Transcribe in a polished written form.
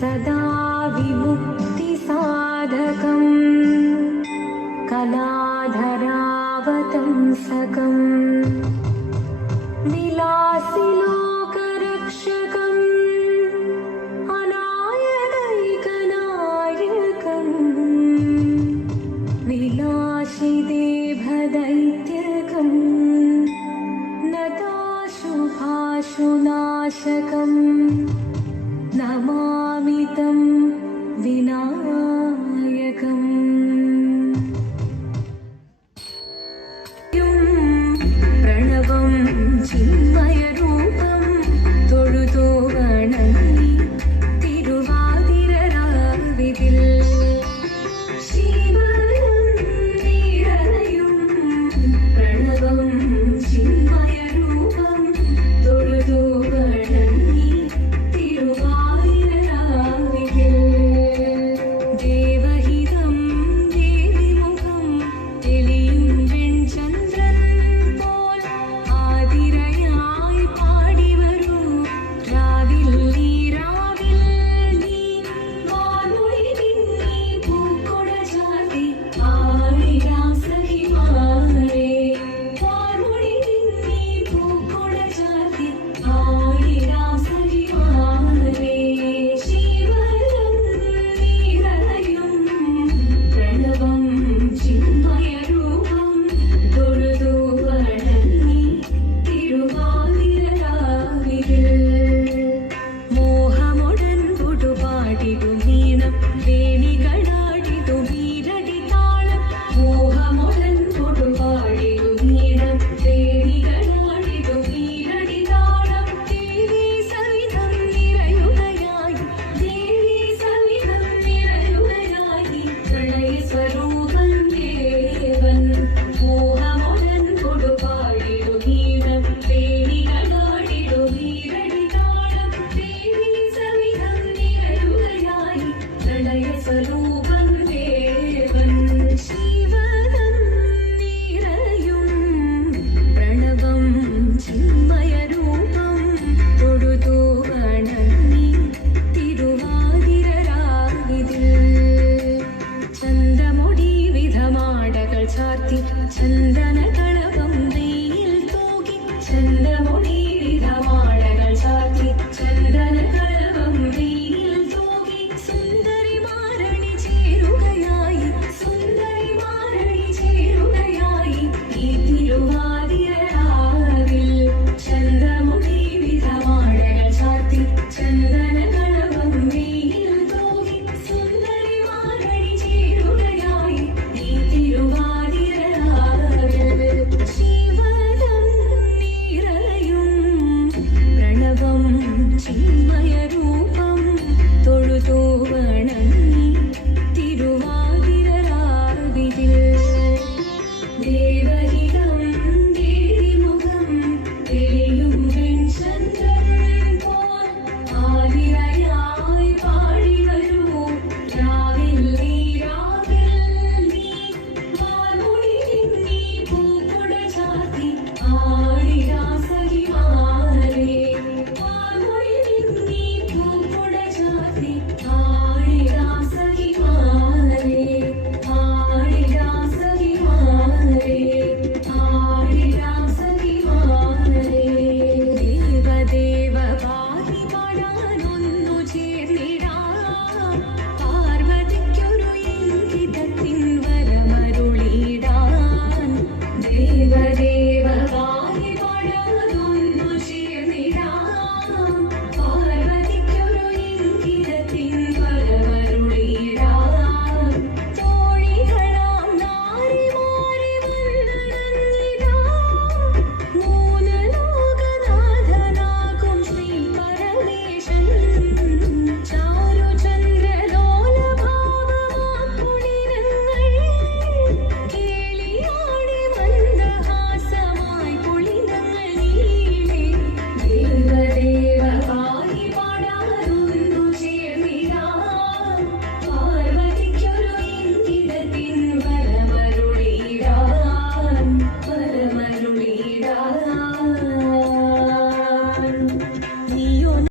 सदा विमुक्तिसाधकं कलाधरावतंसकं विलासिलोकरक्षकम् अनायदैकनायकं विलासिदेभदैत्यकं नताशुभाशुनाशकं नमामि तं विनायकम् प्रणवं चिन्मयरूपं തൊഴുതു വണങ്ങി തിരുവാതിരരാവിതിൽ ശിവനും നിറയും പ്രണവം ചിന്മയരൂപം തൊഴുതു വണങ്ങി തിരുവാതിരരാവിതിൽ ദേവഹിതം ദേവിമുഖം തെളിയും വെൺചന്ദ്രൻ പോൽ ആതിരയായി പാടി വരൂ രാവിൽ നീ വാൻമൊഴി നിന്നീ പൂക്കൊട ചാർത്തി ആടിരാം സഖിമാരേ വാൻമൊഴി നിന്നീ പൂക്കൊട ചാർത്തി ആടിരാം സഖിമാരേ ശിവനും നിറയും പ്രണവം ചിന്മയരൂപം തൊഴുതു വണങ്ങി തിരുവാതിരരാവിതിൽ മോഹമൊടൻ പുടുപാടിടും ഈണം വേണികളാടിടും ഈരടി താളം മോഹമൊടൻ പുടുപാടിടും ഈണം വേണികളാടിടും ഈരടി താളം ദേവി സവിധം നിറയുകയായി പ്രളയ സ്വരൂപം ദേവൻ മോഹമൊടൻ പുടുപാടിടും ഈണം വേണികളാടിടും ഈരടി താളം ദേവി സവിധം നിറയുകയായി പ്രളയ സ്വരൂപം ദേവൻ ശിവനും നിറയും പ്രണവം ചിന്മയരൂപം തൊഴുതു വണങ്ങി തിരുവാതിരരാവിതിൽ ചന്തമൊടി വിധമാടകൾ ചാർത്തി ചന്ദനകളഭം നെയ്യിൽ തൂകി ചന്തമൊടി വിധമാടകൾ ചാർത്തി ചന്ദനകളഭം നെയ്യിൽ തൂകി സുന്ദരിമാരണി ചേരുകയായി ഈ തിരുവാതിരരാവിൽ ചന്തമൊടി വിധമാടകൾ ചാർത്തി ചന്ദനകളഭം നെയ്യിൽ തൂകി സുന്ദരിമാരണി ചേരുകയായി ഈ തിരുവാതിരരാവിൽ ശിവനും നിറയും പ്രണവം ചിന്മയരൂപം തൊഴുതു